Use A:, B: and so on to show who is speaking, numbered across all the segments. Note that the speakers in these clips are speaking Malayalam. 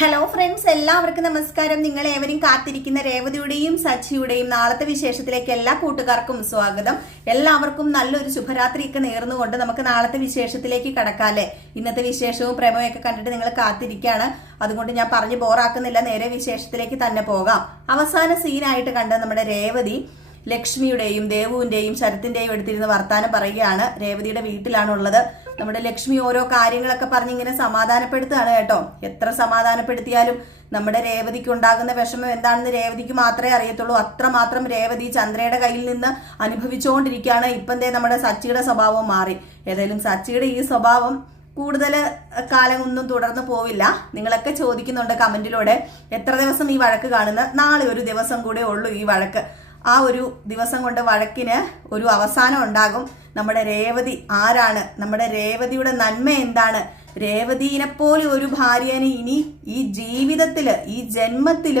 A: ഹലോ ഫ്രണ്ട്സ് എല്ലാവർക്കും നമസ്കാരം. നിങ്ങൾ ഏവരും കാത്തിരിക്കുന്ന രേവതിയുടെയും സച്ചിയുടെയും നാളത്തെ വിശേഷത്തിലേക്ക് എല്ലാ കൂട്ടുകാർക്കും സ്വാഗതം. എല്ലാവർക്കും നല്ലൊരു ശുഭരാത്രിയൊക്കെ നേർന്നുകൊണ്ട് നമുക്ക് നാളത്തെ വിശേഷത്തിലേക്ക് കടക്കാല്ലേ ഇന്നത്തെ വിശേഷവും പ്രേമയൊക്കെ കണ്ടിട്ട് നിങ്ങൾ കാത്തിരിക്കുകയാണ്. അതുകൊണ്ട് ഞാൻ പറഞ്ഞു ബോറാക്കുന്നില്ല. നേരെ വിശേഷത്തിലേക്ക് തന്നെ പോകാം. അവസാന സീനായിട്ട് കണ്ട നമ്മുടെ രേവതി ലക്ഷ്മിയുടെയും ദേവുവിന്റെയും ശരത്തിന്റെയും എടുത്തിരുന്ന് വർത്താനം പറയുകയാണ്. രേവതിയുടെ വീട്ടിലാണുള്ളത്. നമ്മുടെ ലക്ഷ്മി ഓരോ കാര്യങ്ങളൊക്കെ പറഞ്ഞ് ഇങ്ങനെ സമാധാനപ്പെടുത്തുകയാണ് കേട്ടോ. എത്ര സമാധാനപ്പെടുത്തിയാലും നമ്മുടെ രേവതിക്ക് ഉണ്ടാകുന്ന വിഷമം എന്താണെന്ന് രേവതിക്ക് മാത്രമേ അറിയത്തുള്ളൂ. അത്രമാത്രം രേവതി ചന്ദ്രയുടെ കയ്യിൽ നിന്ന് അനുഭവിച്ചുകൊണ്ടിരിക്കുകയാണ്. ഇപ്പം ദേ നമ്മുടെ സച്ചിയുടെ സ്വഭാവം മാറി. ഏതായാലും സച്ചിയുടെ ഈ സ്വഭാവം കൂടുതൽ കാലം ഒന്നും തുടർന്ന് പോവില്ല. നിങ്ങളൊക്കെ ചോദിക്കുന്നുണ്ട് കമന്റിലൂടെ എത്ര ദിവസം ഈ വഴക്ക് കാണുന്ന നാളെ ഒരു ദിവസം കൂടെ ഉള്ളൂ ഈ വഴക്ക്. ആ ഒരു ദിവസം കൊണ്ട് വഴക്കിന് ഒരു അവസാനം ഉണ്ടാകും. നമ്മുടെ രേവതി ആരാണ്? നമ്മുടെ രേവതിയുടെ നന്മ എന്താണ്? രേവതിനെ പോലെ ഒരു ഭാര്യനെ ഇനി ഈ ജീവിതത്തിൽ ഈ ജന്മത്തിൽ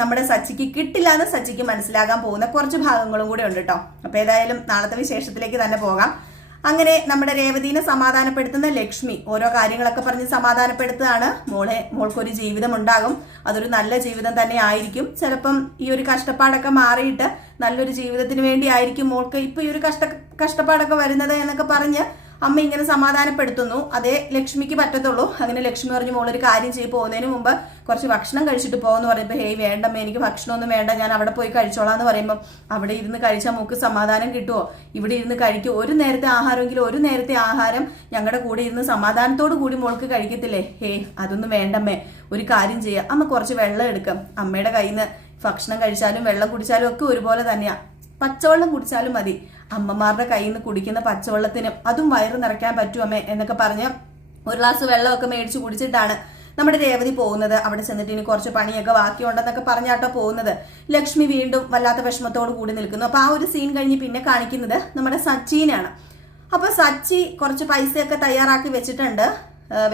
A: നമ്മുടെ സച്ചിക്ക് കിട്ടില്ല എന്ന് സച്ചിക്ക് മനസ്സിലാകാൻ പോകുന്ന കുറച്ച് ഭാഗങ്ങളും കൂടെ ഉണ്ട് കേട്ടോ അപ്പൊ ഏതായാലും നാളത്തെ വിശേഷത്തിലേക്ക് തന്നെ പോകാം. അങ്ങനെ നമ്മുടെ രേവതിനെ സമാധാനപ്പെടുത്തുന്ന ലക്ഷ്മി ഓരോ കാര്യങ്ങളൊക്കെ പറഞ്ഞ് സമാധാനപ്പെടുത്തുകയാണ്. മോളെ മോൾക്കൊരു ജീവിതം ഉണ്ടാകും. അതൊരു നല്ല ജീവിതം തന്നെ ആയിരിക്കും. ചിലപ്പം ഈ ഒരു കഷ്ടപ്പാടൊക്കെ മാറിയിട്ട് നല്ലൊരു ജീവിതത്തിന് വേണ്ടി ആയിരിക്കും മോൾക്ക് ഇപ്പൊ ഈ ഒരു കഷ്ട കഷ്ടപ്പാടൊക്കെ വരുന്നത് എന്നൊക്കെ പറഞ്ഞ് അമ്മ ഇങ്ങനെ സമാധാനപ്പെടുത്തുന്നു. അതേ ലക്ഷ്മിക്ക് പറ്റത്തുള്ളൂ. അങ്ങനെ ലക്ഷ്മി പറഞ്ഞു മോളൊരു കാര്യം ചെയ്ത് പോകുന്നതിന് മുമ്പ് കുറച്ച് ഭക്ഷണം കഴിച്ചിട്ട് പോകുമെന്ന് പറയുമ്പോൾ ഹേയ് വേണ്ടമ്മ എനിക്ക് ഭക്ഷണമൊന്നും വേണ്ട. ഞാൻ അവിടെ പോയി കഴിച്ചോളാം എന്ന് പറയുമ്പോൾ അവിടെ ഇരുന്ന് കഴിച്ചാൽ മോക്ക് സമാധാനം കിട്ടുമോ ഇവിടെ ഇരുന്ന് കഴിക്കും. ഒരു നേരത്തെ ആഹാരമെങ്കിലും ഒരു നേരത്തെ ആഹാരം ഞങ്ങളുടെ കൂടെ ഇരുന്ന് സമാധാനത്തോടു കൂടി മോൾക്ക് കഴിക്കത്തില്ലേ? ഹേ അതൊന്നും വേണ്ടമ്മേ. ഒരു കാര്യം ചെയ്യാം. അമ്മ കുറച്ച് വെള്ളം എടുക്കാം. അമ്മയുടെ കയ്യിൽ നിന്ന് ഭക്ഷണം കഴിച്ചാലും വെള്ളം കുടിച്ചാലും ഒക്കെ ഒരുപോലെ തന്നെയാണ് പച്ചവെള്ളം കുടിച്ചാലും മതി. അമ്മമാരുടെ കയ്യിൽ നിന്ന് കുടിക്കുന്ന പച്ചവെള്ളത്തിനും അതും വയറ് നിറയ്ക്കാൻ പറ്റുമേ എന്നൊക്കെ പറഞ്ഞ് ഒരു ഗ്ലാസ് വെള്ളമൊക്കെ മേടിച്ച് കുടിച്ചിട്ടാണ് നമ്മുടെ രേവതി പോകുന്നത്. അവിടെ ചെന്നിട്ട് ഇനി കുറച്ച് പണിയൊക്കെ ബാക്കിയുണ്ടെന്നൊക്കെ പറഞ്ഞാട്ടോ പോകുന്നത്. ലക്ഷ്മി വീണ്ടും വല്ലാത്ത വിഷമത്തോട് കൂടി നിൽക്കുന്നു. അപ്പൊ ആ ഒരു സീൻ കഴിഞ്ഞ് പിന്നെ കാണിക്കുന്നത് നമ്മുടെ സച്ചിനാണ്. അപ്പൊ സച്ചി കുറച്ച് പൈസയൊക്കെ തയ്യാറാക്കി വെച്ചിട്ടുണ്ട്.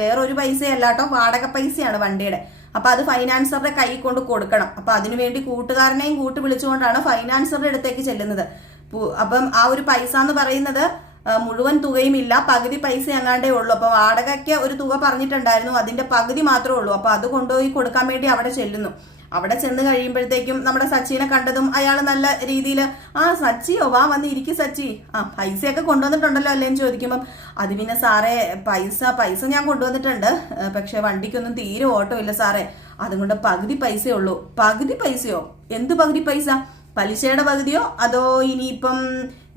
A: വേറൊരു പൈസയല്ല കേട്ടോ വാടക പൈസയാണ് വണ്ടിയുടെ. അപ്പൊ അത് ഫൈനാൻസറുടെ കൈ കൊണ്ട് കൊടുക്കണം. അപ്പൊ അതിനുവേണ്ടി കൂട്ടുകാരനെയും കൂട്ടി വിളിച്ചുകൊണ്ടാണ് ഫൈനാൻസറുടെ അടുത്തേക്ക് ചെല്ലുന്നത്. അപ്പം ആ ഒരു പൈസ എന്ന് പറയുന്നത് മുഴുവൻ തുകയും ഇല്ല പകുതി പൈസ എങ്ങാണ്ടേ ഉള്ളൂ. അപ്പൊ വാടകയ്ക്ക് ഒരു തുക പറഞ്ഞിട്ടുണ്ടായിരുന്നു. അതിന്റെ പകുതി മാത്രമേ ഉള്ളൂ. അപ്പൊ അത് കൊണ്ടുപോയി കൊടുക്കാൻ വേണ്ടി അവിടെ ചെല്ലുന്നു. അവിടെ ചെന്ന് കഴിയുമ്പോഴത്തേക്കും നമ്മുടെ സച്ചിനെ കണ്ടതും അയാൾ നല്ല രീതിയിൽ ആ സച്ചിയോ വാ വന്ന് ഇരിക്കും സച്ചി. ആ പൈസയൊക്കെ കൊണ്ടുവന്നിട്ടുണ്ടല്ലോ അല്ലേന്ന് ചോദിക്കുമ്പം അത് പിന്നെ സാറേ പൈസ പൈസ ഞാൻ കൊണ്ടുവന്നിട്ടുണ്ട്. പക്ഷെ വണ്ടിക്കൊന്നും തീരെ ഓട്ടോ ഇല്ല സാറേ. അതുകൊണ്ട് പകുതി പൈസയേ ഉള്ളൂ. പകുതി പൈസയോ? എന്ത് പകുതി പൈസ? പലിശയുടെ പകുതിയോ? അതോ ഇനിയിപ്പം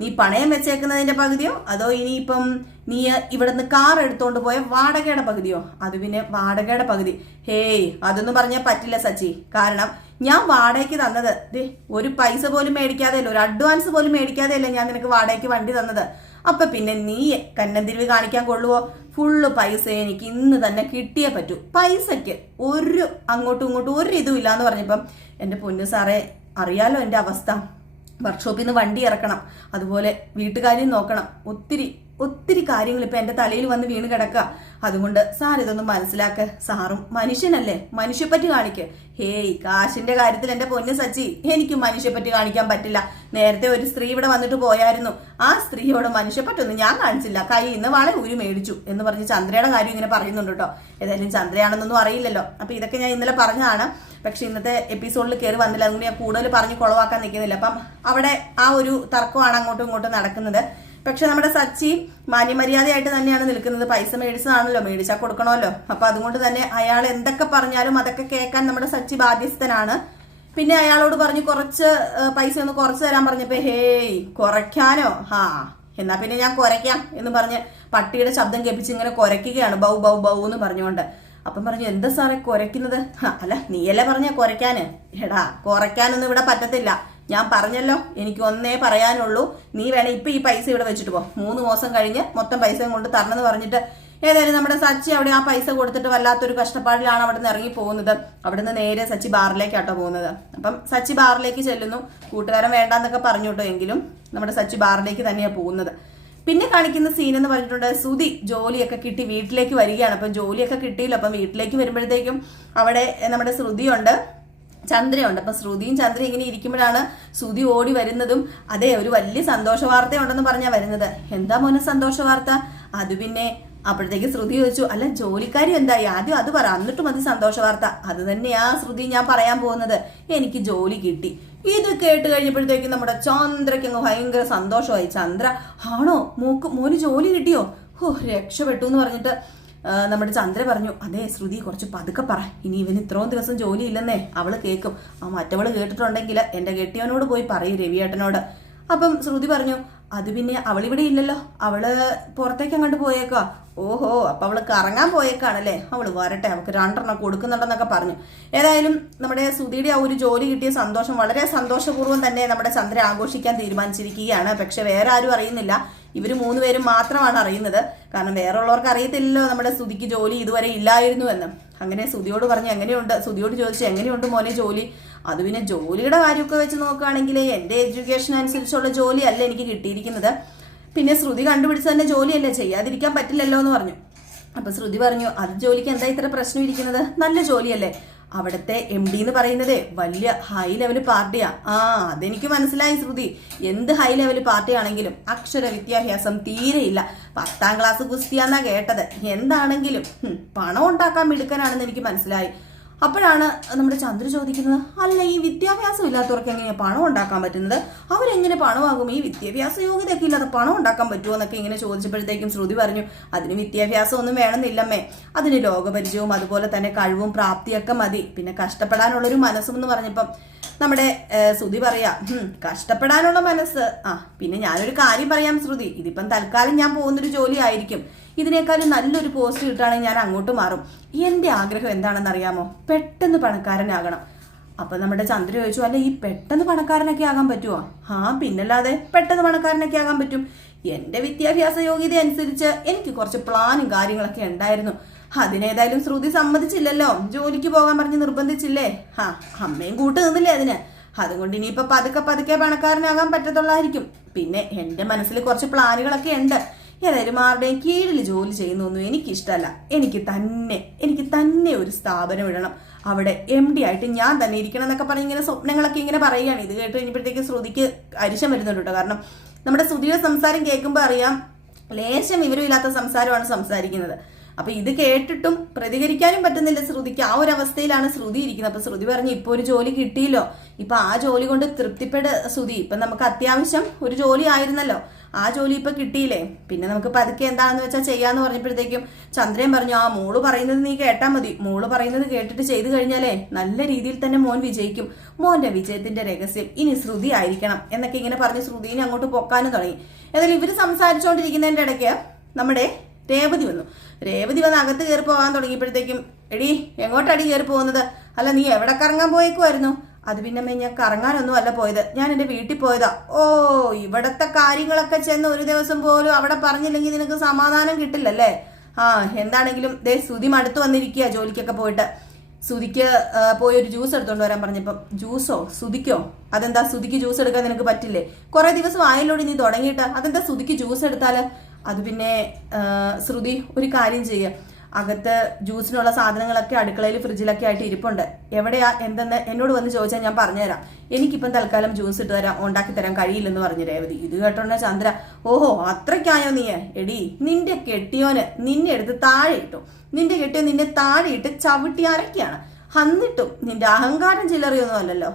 A: നീ പണയം വെച്ചേക്കുന്നതിന്റെ പകുതിയോ? അതോ ഇനിയിപ്പം നീ ഇവിടുന്ന് കാർ എടുത്തോണ്ട് പോയ വാടകയുടെ പകുതിയോ? അത് പിന്നെ വാടകയുടെ പകുതി. ഹേയ് അതൊന്നും പറഞ്ഞാൽ പറ്റില്ല സച്ചി. കാരണം ഞാൻ വാടകയ്ക്ക് തന്നത് ദേ ഒരു പൈസ പോലും മേടിക്കാതെയല്ല ഒരു അഡ്വാൻസ് പോലും മേടിക്കാതെയല്ല ഞാൻ നിനക്ക് വാടകയ്ക്ക് വണ്ടി തന്നത്. അപ്പൊ പിന്നെ നീ കന്നന്തിരിവ് കാണിക്കാൻ കൊള്ളുവോ? ഫുള്ള് പൈസ എനിക്ക് ഇന്ന് തന്നെ കിട്ടിയേ പറ്റൂ. പൈസയ്ക്ക് ഒരു അങ്ങോട്ടും ഇങ്ങോട്ടും ഒരു ഇതും ഇല്ലാന്ന് പറഞ്ഞപ്പം എന്റെ പൊന്നു സാറേ അറിയാലോ എന്റെ അവസ്ഥ. വർക്ക്ഷോപ്പിൽ നിന്ന് വണ്ടി ഇറക്കണം. അതുപോലെ വീട്ടുകാരെയും നോക്കണം. ഒത്തിരി ഒത്തിരി കാര്യങ്ങൾ ഇപ്പൊ എന്റെ തലയിൽ വന്ന് വീണ് കിടക്കുക അതുകൊണ്ട് സാർ ഇതൊന്നും മനസ്സിലാക്ക. സാറും മനുഷ്യനല്ലേ? മനുഷ്യപ്പറ്റി കാണിക്ക്. ഹേയ് കാശിന്റെ കാര്യത്തിൽ എന്റെ പൊന്നു സച്ചി എനിക്ക് മനുഷ്യപ്പറ്റി കാണിക്കാൻ പറ്റില്ല. നേരത്തെ ഒരു സ്ത്രീ ഇവിടെ വന്നിട്ട് പോയായിരുന്നു. ആ സ്ത്രീയോട് മനുഷ്യപ്പറ്റൊന്നും ഞാൻ കാണിച്ചില്ല. കൈ നിന്ന് വളരെ ഊരി മേടിച്ചു എന്ന് പറഞ്ഞ് ചന്ദ്രയുടെ കാര്യം ഇങ്ങനെ പറയുന്നുണ്ട് കേട്ടോ. ഏതായാലും ചന്ദ്രയാണെന്നൊന്നും അറിയില്ലല്ലോ. അപ്പൊ ഇതൊക്കെ ഞാൻ ഇന്നലെ പറഞ്ഞതാണ്. പക്ഷെ ഇന്നത്തെ എപ്പിസോഡിൽ കയറി വന്നില്ല. അതുകൊണ്ട് ഞാൻ കൂടുതൽ പറഞ്ഞ് കുളവാക്കാൻ നിൽക്കുന്നില്ല. അപ്പം അവിടെ ആ ഒരു തർക്കമാണ് അങ്ങോട്ടും ഇങ്ങോട്ടും നടക്കുന്നത്. പക്ഷെ നമ്മുടെ സച്ചി മാന്യമര്യാദയായിട്ട് തന്നെയാണ് നിൽക്കുന്നത്. പൈസ മേടിച്ചതാണല്ലോ. മേടിച്ചാൽ കൊടുക്കണമല്ലോ. അപ്പൊ അതുകൊണ്ട് തന്നെ അയാൾ എന്തൊക്കെ പറഞ്ഞാലും അതൊക്കെ കേൾക്കാൻ നമ്മുടെ സച്ചി ബാധ്യസ്ഥനാണ്. പിന്നെ അയാളോട് പറഞ്ഞു കുറച്ച് പൈസ ഒന്ന് കുറച്ച് തരാൻ പറഞ്ഞപ്പോ ഹേയ് കുറയ്ക്കാനോ? ഹാ എന്നാ പിന്നെ ഞാൻ കുറയ്ക്കാം എന്ന് പറഞ്ഞ് പട്ടിയുടെ ശബ്ദം കേൾപ്പിച്ച് ഇങ്ങനെ കുറയ്ക്കുകയാണ്. ബൗ ബൗ ബൗ എന്ന് പറഞ്ഞുകൊണ്ട്. അപ്പം പറഞ്ഞു എന്താ സാറേ കുറയ്ക്കുന്നത് "ഹ, അല്ല നീയല്ലേ പറഞ്ഞ കുറയ്ക്കാന് എടാ കുറയ്ക്കാനൊന്നും ഇവിടെ പറ്റത്തില്ല. ഞാൻ പറഞ്ഞല്ലോ എനിക്ക് ഒന്നേ പറയാനുള്ളൂ. നീ വേണേ ഇപ്പൊ ഈ പൈസ ഇവിടെ വെച്ചിട്ട് പോ. മൂന്ന് മാസം കഴിഞ്ഞ് മൊത്തം പൈസ കൊണ്ട് തരണമെന്ന് പറഞ്ഞിട്ട് ഏതായാലും നമ്മുടെ സച്ചി അവിടെ ആ പൈസ കൊടുത്തിട്ട് വല്ലാത്തൊരു കഷ്ടപ്പാടിലാണ് അവിടെ നിന്ന് ഇറങ്ങി പോകുന്നത്. നിന്ന് നേരെ സച്ചി ബാറിലേക്കാട്ടോ പോകുന്നത്. അപ്പം സച്ചി ബാറിലേക്ക് ചെല്ലുന്നു. കൂട്ടുകാരൻ വേണ്ടാന്നൊക്കെ പറഞ്ഞു കേട്ടോ എങ്കിലും നമ്മുടെ സച്ചി ബാറിലേക്ക് തന്നെയാണ് പോകുന്നത്. പിന്നെ കാണിക്കുന്ന സീൻ എന്ന് പറഞ്ഞിട്ടുണ്ട് സുതി ജോലിയൊക്കെ കിട്ടി വീട്ടിലേക്ക് വരികയാണ്. അപ്പം ജോലിയൊക്കെ കിട്ടിയില്ല. അപ്പം വീട്ടിലേക്ക് വരുമ്പോഴത്തേക്കും അവിടെ നമ്മുടെ ശ്രുതിയുണ്ട്. ചന്ദ്രയുണ്ട്. അപ്പൊ ശ്രുതിയും ചന്ദ്രയും ഇങ്ങനെ ഇരിക്കുമ്പോഴാണ് സുതി ഓടി വരുന്നതും അതെ ഒരു വലിയ സന്തോഷ വാർത്തയുണ്ടെന്ന് പറഞ്ഞാ വരുന്നത്. എന്താ മോനെ സന്തോഷ വാർത്ത? അത് പിന്നെ അപ്പോഴത്തേക്ക് ശ്രുതി ചോദിച്ചു അല്ല ജോലിക്കാരി എന്തായി? ആദ്യം അത് പറ. എന്നിട്ട് മതി സന്തോഷ വാർത്ത. അത് തന്നെയാ ശ്രുതി ഞാൻ പറയാൻ പോകുന്നത്. എനിക്ക് ജോലി കിട്ടി. ഇത് കേട്ട് കഴിഞ്ഞപ്പോഴത്തേക്കും നമ്മുടെ ചന്ദ്രയ്ക്ക് അങ്ങ് ഭയങ്കര സന്തോഷമായി. ചന്ദ്ര ആണോ? മൂക്ക് മോന് ജോലി കിട്ടിയോ? ഓ രക്ഷപ്പെട്ടു എന്ന് പറഞ്ഞിട്ട് നമ്മുടെ ചന്ദ്ര പറഞ്ഞു അതെ ശ്രുതി കുറച്ച് പതുക്കെ പറ. ഇനി ഇവന് ഇത്രയും ദിവസം ജോലി ഇല്ലെന്നേ അവൾ കേൾക്കും ആ മറ്റവൾ കേട്ടിട്ടുണ്ടെങ്കിൽ എന്റെ കെട്ടിയവനോട് പോയി പറയും രവിയേട്ടനോട്. അപ്പം ശ്രുതി പറഞ്ഞു അത് പിന്നെ അവളിവിടെ ഇല്ലല്ലോ. അവൾ പുറത്തേക്ക് അങ്ങോട്ട് പോയേക്കാ ഓഹോ അപ്പൊ അവൾ കറങ്ങാൻ പോയേക്കാണല്ലേ. അവൾ വരട്ടെ അവൾക്ക് രണ്ടെണ്ണം കൊടുക്കുന്നുണ്ടെന്നൊക്കെ പറഞ്ഞു. ഏതായാലും നമ്മുടെ സുധിയുടെ ആ ഒരു ജോലി കിട്ടിയ സന്തോഷം വളരെ സന്തോഷപൂർവം തന്നെ നമ്മുടെ ചന്ദ്ര ആഘോഷിക്കാൻ തീരുമാനിച്ചിരിക്കുകയാണ്. പക്ഷെ വേറെ ആരും അറിയുന്നില്ല. ഇവർ മൂന്നുപേരും മാത്രമാണ് അറിയുന്നത്. കാരണം വേറെ ഉള്ളവർക്ക് അറിയത്തില്ലല്ലോ നമ്മുടെ സുധിക്ക് ജോലി ഇതുവരെ ഇല്ലായിരുന്നു എന്ന്. അങ്ങനെ സുധിയോട് പറഞ്ഞു എങ്ങനെയുണ്ട്? സുധിയോട് ചോദിച്ചു എങ്ങനെയുണ്ട് മോനെ ജോലി? അത് പിന്നെ ജോലിയുടെ കാര്യമൊക്കെ വെച്ച് നോക്കുകയാണെങ്കിൽ എന്റെ എഡ്യൂക്കേഷൻ അനുസരിച്ചുള്ള ജോലി അല്ല എനിക്ക് കിട്ടിയിരിക്കുന്നത്. പിന്നെ ശ്രുതി കണ്ടുപിടിച്ച് തന്നെ ജോലിയല്ലേ ചെയ്യാതിരിക്കാൻ പറ്റില്ലല്ലോ എന്ന് പറഞ്ഞു. അപ്പൊ ശ്രുതി പറഞ്ഞു അത് ജോലിക്ക് എന്താ ഇത്ര പ്രശ്നം ഇരിക്കുന്നത്? നല്ല ജോലിയല്ലേ. അവിടുത്തെ എം ഡി എന്ന് പറയുന്നത് വലിയ ഹൈ ലെവൽ പാർട്ടിയാ. ആ അതെനിക്ക് മനസ്സിലായി ശ്രുതി. എന്ത് ഹൈ ലെവൽ പാർട്ടി ആണെങ്കിലും അക്ഷര വിദ്യാഭ്യാസം തീരെയില്ല പത്താം ക്ലാസ് കുസ്തിയാന്നാ കേട്ടത്. എന്താണെങ്കിലും പണം ഉണ്ടാക്കാൻ മിടുക്കനാണെന്ന് എനിക്ക് മനസ്സിലായി. അപ്പോഴാണ് നമ്മുടെ ചന്ദ്ര ചോദിക്കുന്നത് അല്ല ഈ വിദ്യാഭ്യാസം ഇല്ലാത്തവർക്ക് എങ്ങനെയാണ് പണം ഉണ്ടാക്കാൻ പറ്റുന്നത്? അവരെങ്ങനെ പണമാകും? ഈ വിദ്യാഭ്യാസ യോഗ്യതയൊക്കെ ഇല്ലാതെ പണം ഉണ്ടാക്കാൻ പറ്റുമോ? എന്നൊക്കെ ഇങ്ങനെ ചോദിച്ചപ്പോഴത്തേക്കും ശ്രുതി പറഞ്ഞു അതിന് വിദ്യാഭ്യാസം ഒന്നും വേണമെന്നില്ലമ്മേ. അതിന് ലോകപരിചയവും അതുപോലെ തന്നെ കഴിവും പ്രാപ്തിയൊക്കെ മതി. പിന്നെ കഷ്ടപ്പെടാനുള്ളൊരു മനസ്സും എന്ന് പറഞ്ഞപ്പം നമ്മുടെ ശ്രുതി പറയാ കഷ്ടപ്പെടാനുള്ള മനസ്സ്. ആ പിന്നെ ഞാനൊരു കാര്യം പറയാം ശ്രുതി. ഇതിപ്പം തൽക്കാലം ഞാൻ പോകുന്നൊരു ജോലി ആയിരിക്കും. ഇതിനേക്കാളും നല്ലൊരു പോസ്റ്റ് കിട്ടുകയാണെങ്കിൽ ഞാൻ അങ്ങോട്ട് മാറും. എന്റെ ആഗ്രഹം എന്താണെന്ന് അറിയാമോ പെട്ടെന്ന് പണക്കാരനാകണം. അപ്പൊ നമ്മുടെ ചന്ദ്ര ചോദിച്ചു അല്ല ഈ പെട്ടെന്ന് പണക്കാരനൊക്കെ ആകാൻ പറ്റുമോ ആ പിന്നല്ലാതെ പെട്ടെന്ന് പണക്കാരനൊക്കെ ആകാൻ പറ്റും. എന്റെ വിദ്യാഭ്യാസ യോഗ്യത അനുസരിച്ച് എനിക്ക് കുറച്ച് പ്ലാനും കാര്യങ്ങളൊക്കെ ഉണ്ടായിരുന്നു. അതിനേതായാലും ശ്രുതി സമ്മതിച്ചില്ലല്ലോ. ജോലിക്ക് പോകാൻ പറഞ്ഞ് നിർബന്ധിച്ചില്ലേ? ആ അമ്മയും കൂട്ട് നിന്നില്ലേ അതിന്? അതുകൊണ്ട് ഇനിയിപ്പൊ പതുക്കെ പതുക്കെ പണക്കാരനാകാൻ പറ്റത്തുള്ളായിരിക്കും. പിന്നെ എന്റെ മനസ്സിൽ കുറച്ച് പ്ലാനുകളൊക്കെ ഉണ്ട്. ഏതായാലും ആരുടെയും കീഴിൽ ജോലി ചെയ്യുന്നൊന്നും എനിക്കിഷ്ടമല്ല എനിക്ക് തന്നെ എനിക്ക് തന്നെ ഒരു സ്ഥാപനം ഇടണം. അവിടെ എം ഡി ആയിട്ട് ഞാൻ തന്നെ ഇരിക്കണം എന്നൊക്കെ പറഞ്ഞ് ഇങ്ങനെ സ്വപ്നങ്ങളൊക്കെ ഇങ്ങനെ പറയുകയാണ്. ഇത് കേട്ട് കഴിഞ്ഞപ്പോഴത്തേക്ക് ശ്രുതിക്ക് അരിശം വരുന്നുണ്ട് കേട്ടോ. കാരണം നമ്മുടെ ശ്രുതിയുടെ സംസാരം കേൾക്കുമ്പോൾ അറിയാം ലേശം വിവരമില്ലാത്ത സംസാരമാണ് സംസാരിക്കുന്നത്. അപ്പൊ ഇത് കേട്ടിട്ടും പ്രതികരിക്കാനും പറ്റുന്നില്ല ശ്രുതിക്ക്. ആ ഒരു അവസ്ഥയിലാണ് ശ്രുതി ഇരിക്കുന്നത്. അപ്പൊ ശ്രുതി പറഞ്ഞു ഇപ്പൊ ഒരു ജോലി കിട്ടിയില്ലോ. ഇപ്പൊ ആ ജോലി കൊണ്ട് തൃപ്തിപ്പെട് ശ്രുതി. ഇപ്പൊ നമുക്ക് അത്യാവശ്യം ഒരു ജോലി ആയിരുന്നല്ലോ. ആ ജോലി ഇപ്പൊ കിട്ടിയില്ലേ? പിന്നെ നമുക്ക് പതുക്കെ എന്താണെന്ന് വെച്ചാൽ ചെയ്യാന്ന് പറഞ്ഞപ്പോഴത്തേക്കും ചന്ദ്രൻ പറഞ്ഞു ആ മോൾ പറയുന്നത് നീ കേട്ടാ മതി. മോൾ പറയുന്നത് കേട്ടിട്ട് ചെയ്തു കഴിഞ്ഞാലേ നല്ല രീതിയിൽ തന്നെ മോൻ വിജയിക്കും. മോന്റെ വിജയത്തിന്റെ രഹസ്യം ഇനി ശ്രുതി ആയിരിക്കണം. എന്നൊക്കെ ഇങ്ങനെ പറഞ്ഞ് ശ്രുതിനെ അങ്ങോട്ട് പൊക്കാനും തുടങ്ങി. എന്നാലും ഇവർ സംസാരിച്ചുകൊണ്ടിരിക്കുന്നതിന്റെ ഇടയ്ക്ക് നമ്മുടെ രേവതി വന്നു. രേവതി വന്ന് അകത്ത് കയറി പോകാൻ തുടങ്ങിയപ്പോഴത്തേക്കും എടി എങ്ങോട്ടടി കയറി പോകുന്നത്? അല്ല നീ എവിടെ കറങ്ങാൻ പോയേക്കുമായിരുന്നു അത് പിന്നെ ഞാൻ കറങ്ങാനൊന്നും അല്ല പോയത്. ഞാൻ എന്റെ വീട്ടിൽ പോയതാ. ഓ ഇവിടത്തെ കാര്യങ്ങളൊക്കെ ചെന്ന് ഒരു ദിവസം പോലും അവിടെ പറഞ്ഞില്ലെങ്കിൽ നിനക്ക് സമാധാനം കിട്ടില്ലല്ലേ? ആ എന്താണെങ്കിലും ദേ സുതി മടുത്ത് വന്നിരിക്കുക ജോലിക്കൊക്കെ പോയിട്ട്. സുതിക്ക് പോയി ഒരു ജ്യൂസ് എടുത്തോണ്ട് വരാൻ പറഞ്ഞപ്പം ജ്യൂസോ? സുതിക്കോ അതെന്താ സുതിക്ക് ജ്യൂസ് എടുക്കാൻ നിനക്ക് പറ്റില്ലേ? കുറെ ദിവസം ആയല്ലോടി നീ തുടങ്ങിയിട്ട്. അതെന്താ സുതിക്ക് ജ്യൂസ് എടുത്താൽ? അത് പിന്നെ ശ്രുതി ഒരു കാര്യം ചെയ്യുക. അകത്ത് ജ്യൂസിനുള്ള സാധനങ്ങളൊക്കെ അടുക്കളയിൽ ഫ്രിഡ്ജിലൊക്കെ ആയിട്ട് ഇരിപ്പുണ്ട്. എവിടെയാ? എന്തെന്ന്? എന്നോട് വന്ന് ചോദിച്ചാൽ ഞാൻ പറഞ്ഞുതരാം. എനിക്കിപ്പം തൽക്കാലം ജ്യൂസ് ഇട്ട് തരാം ഉണ്ടാക്കി തരാൻ കഴിയില്ലെന്ന് പറഞ്ഞു രേവതി. ഇത് കേട്ടോണ്ട ചന്ദ്ര ഓഹോ അത്രയ്ക്കായോ നീയെ എടി നിന്റെ കെട്ടിയോന് നിന്നെ എടുത്ത് താഴെ ഇട്ടു. നിന്റെ കെട്ടിയോ നിന്നെ താഴെ ഇട്ട് ചവിട്ടി അരക്കാണ് എന്നിട്ടും നിന്റെ അഹങ്കാരം ചില്ലറിയൊന്നും അല്ലല്ലോ.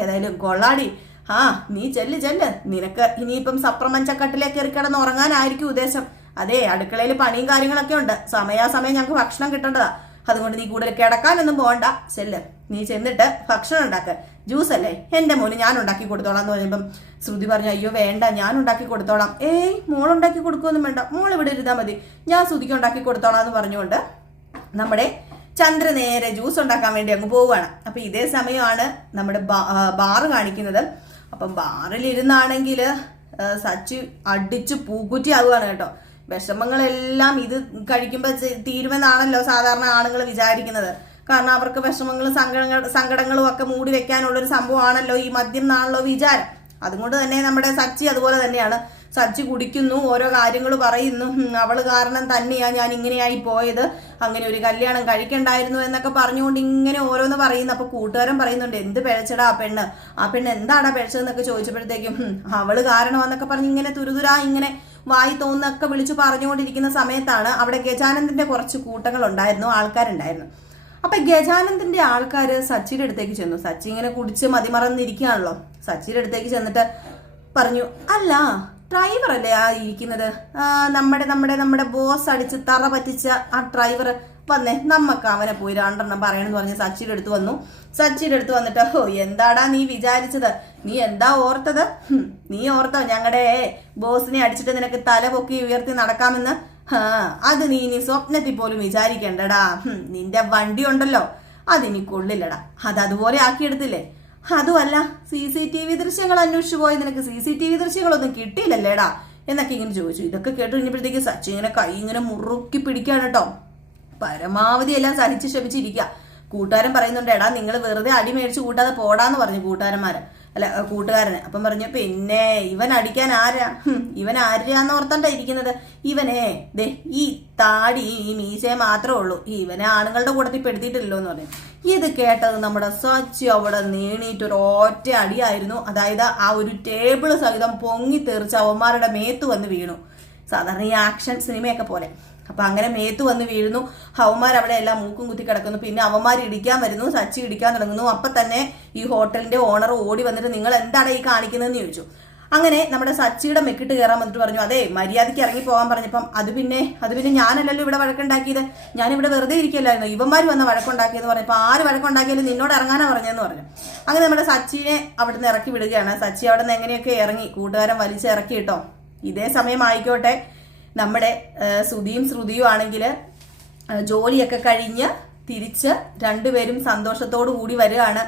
A: ഏതായാലും കൊള്ളാടി. ആ നീ ചെല്ല് ചെല്ല്. നിനക്ക് ഇനിയിപ്പം സപ്രമഞ്ചക്കട്ടിലേക്ക് ഇറക്കിടന്ന് കിടന്ന് ഉറങ്ങാനായിരിക്കും ഉദ്ദേശം. അതെ അടുക്കളയിൽ പണിയും കാര്യങ്ങളൊക്കെ ഉണ്ട്. സമയാസമയം ഞങ്ങൾക്ക് ഭക്ഷണം കിട്ടേണ്ടതാ. അതുകൊണ്ട് നീ കൂടുതൽ കിടക്കാനൊന്നും പോകണ്ട ചെല്ല്. നീ ചെന്നിട്ട് ഭക്ഷണം ഉണ്ടാക്ക. ജ്യൂസ് അല്ലേ? എന്റെ മോന് ഞാൻ ഉണ്ടാക്കി കൊടുത്തോളാം എന്ന് പറയുമ്പം ശ്രുതി പറഞ്ഞു അയ്യോ വേണ്ട. ഞാൻ ഉണ്ടാക്കി കൊടുത്തോളാം. ഏയ് മോൾ ഉണ്ടാക്കി കൊടുക്കുമൊന്നും വേണ്ട. മോൾ ഇവിടെ ഇരുന്നാൽ മതി. ഞാൻ ശ്രുതിക്ക് ഉണ്ടാക്കി കൊടുത്തോളാം എന്ന് പറഞ്ഞുകൊണ്ട് നമ്മുടെ ചന്ദ്ര നേരെ ജ്യൂസ് ഉണ്ടാക്കാൻ വേണ്ടി അങ്ങ് പോവുകയാണ്. അപ്പൊ ഇതേ സമയമാണ് നമ്മുടെ ബാറ് കാണിക്കുന്നത്. അപ്പം ബാറിൽ ഇരുന്നാണെങ്കിൽ സച്ചി അടിച്ച് പൂക്കുറ്റി ആവുകയാണ് കേട്ടോ. വിഷമങ്ങളെല്ലാം ഇത് കഴിക്കുമ്പോൾ തീരുമെന്നാണല്ലോ സാധാരണ ആണുങ്ങൾ വിചാരിക്കുന്നത്. കാരണം അവർക്ക് വിഷമങ്ങളും സങ്കടങ്ങൾ സങ്കടങ്ങളും ഒക്കെ മൂടി വെക്കാനുള്ള ഒരു സംഭവമാണല്ലോ ഈ മദ്യം എന്നാണല്ലോ വിചാരം. അതുകൊണ്ട് തന്നെ നമ്മുടെ സച്ചി അതുപോലെ തന്നെയാണ്. സച്ചി കുടിക്കുന്നു ഓരോ കാര്യങ്ങൾ പറയുന്നു. അവൾ കാരണം തന്നെയാ ഞാൻ ഇങ്ങനെയായി പോയത്. അങ്ങനെ ഒരു കല്യാണം കഴിക്കണ്ടായിരുന്നു എന്നൊക്കെ പറഞ്ഞുകൊണ്ട് ഇങ്ങനെ ഓരോന്ന് പറയുന്നു. അപ്പൊ കൂട്ടുകാരൻ പറയുന്നുണ്ട് എന്ത് പിഴച്ചടാ ആ പെണ്ണ്? ആ പെണ്ണ് എന്താടാ പിഴച്ചതെന്നൊക്കെ ചോദിച്ചപ്പോഴത്തേക്കും "ഹും, അവൾ കാരണമെന്നൊക്കെ പറഞ്ഞ് ഇങ്ങനെ തുരുതുരാ ഇങ്ങനെ വായി തോന്നൊക്കെ വിളിച്ചു പറഞ്ഞുകൊണ്ടിരിക്കുന്ന സമയത്താണ് അവിടെ ഗജാനന്ദന്റെ കുറച്ച് കൂട്ടങ്ങൾ ഉണ്ടായിരുന്നു ആൾക്കാരുണ്ടായിരുന്നു. അപ്പൊ ഗജാനന്ദന്റെ ആൾക്കാര് സച്ചിയുടെ അടുത്തേക്ക് ചെന്നു. സച്ചി ഇങ്ങനെ കുടിച്ച് മതിമറന്നിരിക്കുകയാണല്ലോ. സച്ചിയുടെ അടുത്തേക്ക് ചെന്നിട്ട് പറഞ്ഞു അല്ല ഡ്രൈവർ അല്ലേ ആ ഇരിക്കുന്നത്? നമ്മുടെ നമ്മുടെ നമ്മുടെ ബോസ് അടിച്ച് തറ പറ്റിച്ച ആ ഡ്രൈവർ വന്നേ. നമുക്ക് അവനെ പോയി രണ്ടെണ്ണം പറയണമെന്ന് പറഞ്ഞ് സച്ചിയുടെ അടുത്ത് വന്നു. സച്ചിയുടെ അടുത്ത് വന്നിട്ട് ഓ എന്താടാ നീ വിചാരിച്ചത്? നീ എന്താ ഓർത്തത്? നീ ഓർത്തോ ഞങ്ങളുടെ ബോസിനെ അടിച്ചിട്ട് നിനക്ക് തല പൊക്കി ഉയർത്തി നടക്കാമെന്ന്? അത് നീ ഇനി സ്വപ്നത്തിൽ പോലും വിചാരിക്കണ്ടടാ. നിന്റെ വണ്ടി ഉണ്ടല്ലോ. അതിനി കൊള്ളില്ലടാ. അത് അതുപോലെ ആക്കിയെടുത്തില്ലേ? അതുമല്ല സി സി ടി വി ദൃശ്യങ്ങൾ അന്വേഷിച്ചു പോയി. നിനക്ക് സി സി ടി വി ദൃശ്യങ്ങളൊന്നും കിട്ടിയില്ലല്ലേടാ? എന്നൊക്കെ ഇങ്ങനെ ചോദിച്ചു. ഇതൊക്കെ കേട്ട് കഴിഞ്ഞപ്പോഴത്തേക്ക് സച്ചി ഇങ്ങനെ കൈ ഇങ്ങനെ മുറുക്കി പിടിക്കാണ് കേട്ടോ. പരമാവധി എല്ലാം സഹിച്ച് ക്ഷമിച്ചിരിക്കുക. കൂട്ടുകാരൻ പറയുന്നുണ്ട് എടാ നിങ്ങൾ വെറുതെ അടി മേടിച്ച് കൂട്ടാതെ പോടാന്ന് പറഞ്ഞു കൂട്ടുകാരന്മാര്. അല്ല കൂട്ടുകാരന്. അപ്പം പറഞ്ഞു പിന്നെ ഇവൻ അടിക്കാൻ ആരാ? ഇവൻ ആരാന്ന് ഓർത്തണ്ട ഇരിക്കുന്നത്? ഇവനെ ദേ ഈ താടി ഈ മീശയെ മാത്രമേ ഉള്ളൂ. ഇവനെ ആണുങ്ങളുടെ കൂട്ടത്തിൽ പെടുത്തിയിട്ടില്ലല്ലോ എന്ന് പറഞ്ഞു. ഇത് കേട്ടത് നമ്മുടെ സച്ചി അവിടെ നീണിയിട്ട് ഒരു ഒറ്റ അടിയായിരുന്നു. അതായത് ആ ഒരു ടേബിൾ സഹിതം പൊങ്ങി തെറിച്ച് അവന്മാരുടെ മേത്ത് വന്ന് വീണു. സാധാരണ ഈ ആക്ഷൻ സിനിമയൊക്കെ പോലെ. അപ്പൊ അങ്ങനെ മേത്ത് വന്ന് വീഴുന്നു. അവന്മാർ അവിടെ എല്ലാം മൂക്കും കുത്തി കിടക്കുന്നു. പിന്നെ അവന്മാർ ഇടിക്കാൻ വരുന്നു സച്ചി ഇടിക്കാൻ തുടങ്ങുന്നു. അപ്പൊ തന്നെ ഈ ഹോട്ടലിന്റെ ഓണർ ഓടി വന്നിട്ട് നിങ്ങൾ എന്താണ് ഈ കാണിക്കുന്നതെന്ന് ചോദിച്ചു. അങ്ങനെ നമ്മുടെ സച്ചിയുടെ മെക്കിട്ട് കയറാൻ വന്നിട്ട് പറഞ്ഞു അതെ മര്യാദയ്ക്ക് ഇറങ്ങി പോകാൻ പറഞ്ഞപ്പം അത് പിന്നെ അത് പിന്നെ ഞാനല്ലല്ലോ ഇവിടെ വഴക്കുണ്ടാക്കിയത്. ഞാൻ ഇവിടെ വെറുതെ ഇരിക്കല്ലായിരുന്നു ഇവന്മാർ വന്ന വഴക്കുണ്ടാക്കിയെന്ന് പറഞ്ഞപ്പോൾ ആര് വഴക്കുണ്ടാക്കിയാലും നിന്നോട് ഇറങ്ങാനാ പറഞ്ഞതെന്ന് പറഞ്ഞു. അങ്ങനെ നമ്മുടെ സച്ചിനെ അവിടെ നിന്ന് ഇറക്കി വിടുകയാണ്. സച്ചി അവിടെ നിന്ന് എങ്ങനെയൊക്കെ ഇറങ്ങി? കൂട്ടുകാരൻ വലിച്ച് ഇറക്കി ഇതേ സമയം ആയിക്കോട്ടെ. നമ്മുടെ ശ്രുതിയും ശ്രുതിയും ആണെങ്കിൽ ജോലിയൊക്കെ കഴിഞ്ഞ് തിരിച്ച് രണ്ടുപേരും സന്തോഷത്തോടു കൂടി വരികയാണ്.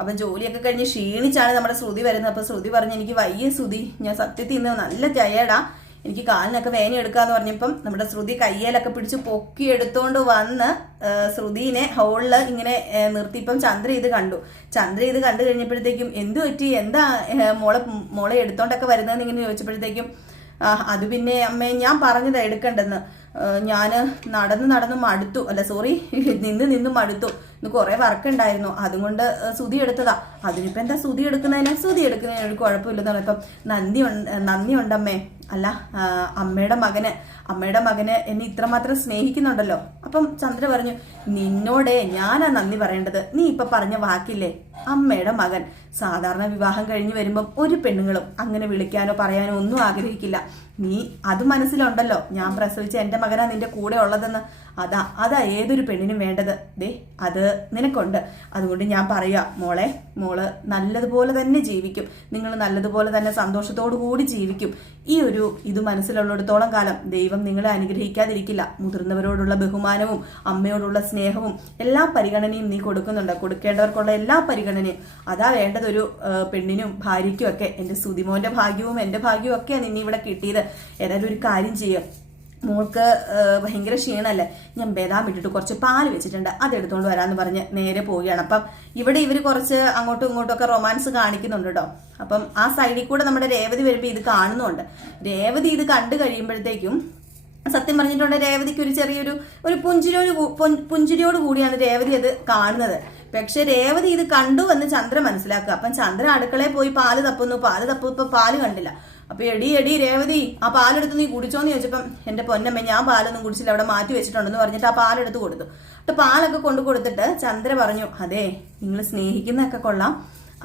A: അപ്പം ജോലിയൊക്കെ കഴിഞ്ഞ് ക്ഷീണിച്ചാണ് നമ്മുടെ ശ്രുതി വരുന്നത്. അപ്പം ശ്രുതി പറഞ്ഞു എനിക്ക് വയ്യ ശ്രുതി. ഞാൻ സത്യത്തിൽ ഇന്ന് നല്ല ടയേർഡാ എനിക്ക് കാലിനൊക്കെ വേന എടുക്കാന്ന് പറഞ്ഞപ്പം നമ്മുടെ ശ്രുതി കയ്യേലൊക്കെ പിടിച്ച് പൊക്കി എടുത്തോണ്ട് വന്ന് ശ്രുതിനെ ഹോളിൽ ഇങ്ങനെ നിർത്തിയപ്പം ചന്ദ്ര ഇത് കണ്ടു. ചന്ദ്ര ഇത് കണ്ടു കഴിഞ്ഞപ്പോഴത്തേക്കും എന്തു പറ്റി? എന്താ മോളെ മോളെ എടുത്തോണ്ടൊക്കെ വരുന്നതെന്ന് ഇങ്ങനെ ചോദിച്ചപ്പോഴത്തേക്കും അത് പിന്നെ അമ്മേ ഞാൻ പറഞ്ഞതാ എടുക്കണ്ടെന്ന്. ഞാൻ നടന്ന് നടന്ന് മടുത്തു. അല്ല സോറി നിന്ന് നിന്ന് മടുത്തു. ഇന്ന് കൊറേ വർക്ക് ഉണ്ടായിരുന്നു അതുകൊണ്ട് സുതി എടുത്തതാ. അതിനിപ്പോ എന്താ സുതി എടുക്കുന്നതിന്? സുതി എടുക്കുന്നതിന് ഒരു കുഴപ്പമില്ലെന്ന് പറഞ്ഞപ്പം നന്ദി നന്ദി ഉണ്ടമ്മേ അല്ല അമ്മയുടെ മകന് അമ്മയുടെ മകന് എന്നെ ഇത്രമാത്രം സ്നേഹിക്കുന്നുണ്ടല്ലോ. അപ്പം ചന്ദ്ര പറഞ്ഞു നിന്നോടെ ഞാനാ നന്ദി പറയേണ്ടത്. നീ ഇപ്പൊ പറഞ്ഞ വാക്കില്ലേ? അമ്മയുടെ മകൻ. സാധാരണ വിവാഹം കഴിഞ്ഞ് വരുമ്പം ഒരു പെണ്ണുങ്ങളും അങ്ങനെ വിളിക്കാനോ പറയാനോ ഒന്നും ആഗ്രഹിക്കില്ല. നീ അത് മനസ്സിലുണ്ടല്ലോ. ഞാൻ പ്രസവിച്ച എന്റെ മകനാ നിന്റെ കൂടെ ഉള്ളതെന്ന്. അതാ അതാ ഏതൊരു പെണ്ണിനും വേണ്ടത്. ദേ അത് നിനക്കുണ്ട്. അതുകൊണ്ട് ഞാൻ പറയുക മോളെ മോൾ നല്ലതുപോലെ തന്നെ ജീവിക്കും. നിങ്ങൾ നല്ലതുപോലെ തന്നെ സന്തോഷത്തോടു കൂടി ജീവിക്കും. ഈ ഒരു ഇത് മനസ്സിലുള്ളിടത്തോളം കാലം ദൈവം നിങ്ങളെ അനുഗ്രഹിക്കാതിരിക്കില്ല. മുതിർന്നവരോടുള്ള ബഹുമാനവും അമ്മയോടുള്ള സ്നേഹവും എല്ലാ പരിഗണനയും നീ കൊടുക്കുന്നുണ്ട്. കൊടുക്കേണ്ടവർക്കുള്ള എല്ലാ പരിഗണനയും. അതാ വേണ്ടത്. ഒരു പെണ്ണിനും ഭാര്യയ്ക്കും ഒക്കെ എന്റെ സുതിമോന്റെ ഭാഗ്യവും എന്റെ ഭാഗ്യവും ഒക്കെ നിന്നെ ഇവിടെ കിട്ടിയത്. ഏതായാലും ഒരു കാര്യം ചെയ്യും. മോൾക്ക് ഭയങ്കര ക്ഷീണല്ലേ? ഞാൻ ബദാം ഇട്ടിട്ട് കുറച്ച് പാൽ വെച്ചിട്ടുണ്ട്. അത് എടുത്തോണ്ട് വരാന്ന് പറഞ്ഞ് നേരെ പോവുകയാണ്. അപ്പം ഇവിടെ ഇവർ കുറച്ച് അങ്ങോട്ടും ഇങ്ങോട്ടും ഒക്കെ റൊമാൻസ് കാണിക്കുന്നുണ്ട് കേട്ടോ അപ്പം ആ സൈഡിൽ കൂടെ നമ്മുടെ രേവതി വരുമ്പോൾ ഇത് കാണുന്നുണ്ട്. രേവതി ഇത് കണ്ടു കഴിയുമ്പോഴത്തേക്കും സത്യം പറഞ്ഞിട്ടുണ്ട് രേവതിക്ക് ഒരു ചെറിയൊരു ഒരു പുഞ്ചിരിയോട് പുഞ്ചിരിയോട് കൂടിയാണ് രേവതി അത് കാണുന്നത്. പക്ഷെ രേവതി ഇത് കണ്ടു എന്ന് ചന്ദ്ര മനസ്സിലാക്കുക. അപ്പം ചന്ദ്ര അടുക്കളയിൽ പോയി പാൽ തപ്പുന്നു. പാൽ തപ്പു ഇപ്പൊ പാൽ കണ്ടില്ല. അപ്പൊ എടി എടി രേവതി ആ പാലെടുത്ത് നീ കുടിച്ചോന്ന് ചോദിച്ചപ്പം എന്റെ പൊന്നമ്മ ഞാൻ പാലൊന്നും കുടിച്ചില്ല. അവിടെ മാറ്റി വെച്ചിട്ടുണ്ടെന്ന് പറഞ്ഞിട്ട് ആ പാലെടുത്ത് കൊടുത്തു. എന്നിട്ട് പാലൊക്കെ കൊണ്ടു കൊടുത്തിട്ട് ചന്ദ്ര പറഞ്ഞു അതെ നിങ്ങൾ സ്നേഹിക്കുന്നതൊക്കെ കൊള്ളാം.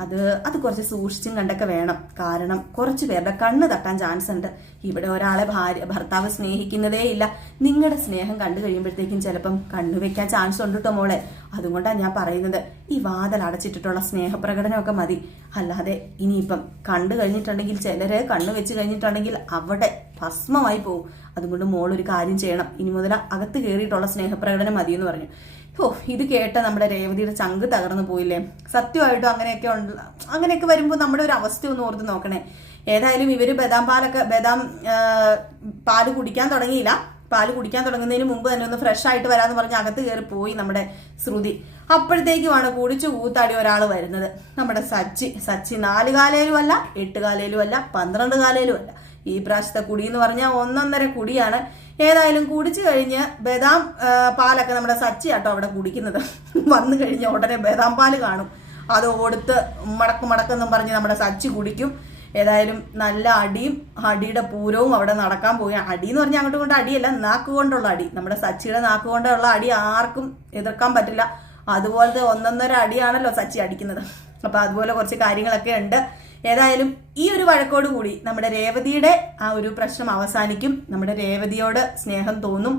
A: അത് അത് കുറച്ച് സൂക്ഷിച്ചും കണ്ടൊക്കെ വേണം. കാരണം കുറച്ച് പേരുടെ കണ്ണ് തട്ടാൻ ചാൻസ് ഉണ്ട്. ഇവിടെ ഒരാളെ ഭാര്യ ഭർത്താവ് സ്നേഹിക്കുന്നതേ ഇല്ല. നിങ്ങളുടെ സ്നേഹം കണ്ടു കഴിയുമ്പോഴത്തേക്കും ചിലപ്പം കണ്ണു വെക്കാൻ ചാൻസ് ഉണ്ട് കേട്ടോ മോളെ. അതുകൊണ്ടാണ് ഞാൻ പറയുന്നത്. ഈ വാതൽ അടച്ചിട്ടിട്ടുള്ള സ്നേഹപ്രകടനമൊക്കെ മതി. അല്ലാതെ ഇനിയിപ്പം കണ്ടു കഴിഞ്ഞിട്ടുണ്ടെങ്കിൽ ചിലര് കണ്ണു വെച്ച് കഴിഞ്ഞിട്ടുണ്ടെങ്കിൽ അവിടെ ഭസ്മമായി പോകും അതുകൊണ്ട് മോൾ ഒരു കാര്യം ചെയ്യണം. ഇനി മുതൽ അകത്ത് കയറിയിട്ടുള്ള സ്നേഹപ്രകടനം മതി എന്ന് പറഞ്ഞു. ഓ ഇത് കേട്ട നമ്മുടെ രേവതിയുടെ ചങ്ക് തകർന്നു പോയില്ലേ? സത്യമായിട്ടും അങ്ങനെയൊക്കെ ഉണ്ട് അങ്ങനെയൊക്കെ വരുമ്പോൾ നമ്മുടെ ഒരു അവസ്ഥ ഒന്ന് ഓർത്ത് നോക്കണേ. ഏതായാലും ഇവർ ബദാം പാലൊക്കെ ബദാം പാൽ കുടിക്കാൻ തുടങ്ങിയില്ല. പാൽ കുടിക്കാൻ തുടങ്ങുന്നതിന് മുമ്പ് തന്നെ ഒന്ന് ഫ്രഷ് ആയിട്ട് വരാന്ന് പറഞ്ഞ് അകത്ത് കയറി പോയി നമ്മുടെ ശ്രുതി. അപ്പോഴത്തേക്കുമാണ് കുടിച്ചു കൂത്താടി ഒരാൾ വരുന്നത്. നമ്മുടെ സച്ചി സച്ചി നാല് കാലയിലും അല്ല എട്ട് കാലയിലും അല്ല പന്ത്രണ്ട് കാലയിലും അല്ല. ഈ പ്രാവശ്യത്തെ കുടി എന്ന് പറഞ്ഞാൽ ഒന്നൊന്നര കുടിയാണ്. ഏതായാലും കുടിച്ചു കഴിഞ്ഞ് ബദാം പാലൊക്കെ നമ്മുടെ സച്ചി ആട്ടോ അവിടെ കുടിക്കുന്നത്. വന്നു കഴിഞ്ഞ ഉടനെ ബദാം പാൽ കാണും. അത് കൊടുത്ത് മടക്ക് മടക്കെന്നും പറഞ്ഞ് നമ്മുടെ സച്ചി കുടിക്കും. ഏതായാലും നല്ല അടിയും അടിയുടെ പൂരവും അവിടെ നടക്കാൻ പോയി അടി എന്ന് പറഞ്ഞാൽ അങ്ങോട്ടും ഇങ്ങോട്ടും അടിയല്ല നാക്ക് കൊണ്ടുള്ള അടി. നമ്മുടെ സച്ചിയുടെ നാക്ക് കൊണ്ടുള്ള അടി ആർക്കും എതിർക്കാൻ പറ്റില്ല. അതുപോലത്തെ ഒന്നൊന്നര അടിയാണല്ലോ സച്ചി അടിക്കുന്നത്. അപ്പൊ അതുപോലെ കുറച്ച് കാര്യങ്ങളൊക്കെ ഉണ്ട്. ഏതായാലും ഈ ഒരു വഴക്കോട് കൂടി നമ്മുടെ രേവതിയുടെ ആ ഒരു പ്രശ്നം അവസാനിക്കും. നമ്മുടെ രേവതിയോട് സ്നേഹം തോന്നും.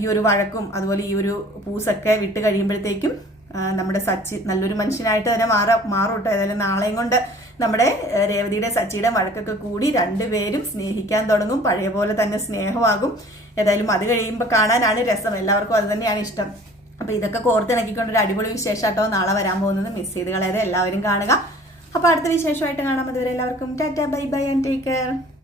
A: ഈ ഒരു വഴക്കും അതുപോലെ ഈ ഒരു പൂസൊക്കെ വിട്ട് കഴിയുമ്പോഴത്തേക്കും നമ്മുടെ സച്ചി നല്ലൊരു മനുഷ്യനായിട്ട് തന്നെ മാറ മാറും കേട്ടോ ഏതായാലും നാളെയും കൊണ്ട് നമ്മുടെ രേവതിയുടെ സച്ചിയുടെ വഴക്കൊക്കെ കൂടി രണ്ടുപേരും സ്നേഹിക്കാൻ തുടങ്ങും. പഴയ പോലെ തന്നെ സ്നേഹമാകും. ഏതായാലും അത് കഴിയുമ്പോൾ കാണാനാണ് രസം. എല്ലാവർക്കും അത് തന്നെയാണ് ഇഷ്ടം. അപ്പൊ ഇതൊക്കെ കോർത്തിണക്കിക്കൊണ്ട് ഒരു അടിപൊളി കേട്ടോ നാളെ വരാൻ പോകുന്നത് മിസ് ചെയ്ത് കളയാതെ എല്ലാവരും കാണുക. അപ്പൊ അടുത്ത വിശേഷമായിട്ട് കാണാം. അതുവരെ എല്ലാവർക്കും tata bye bye and take care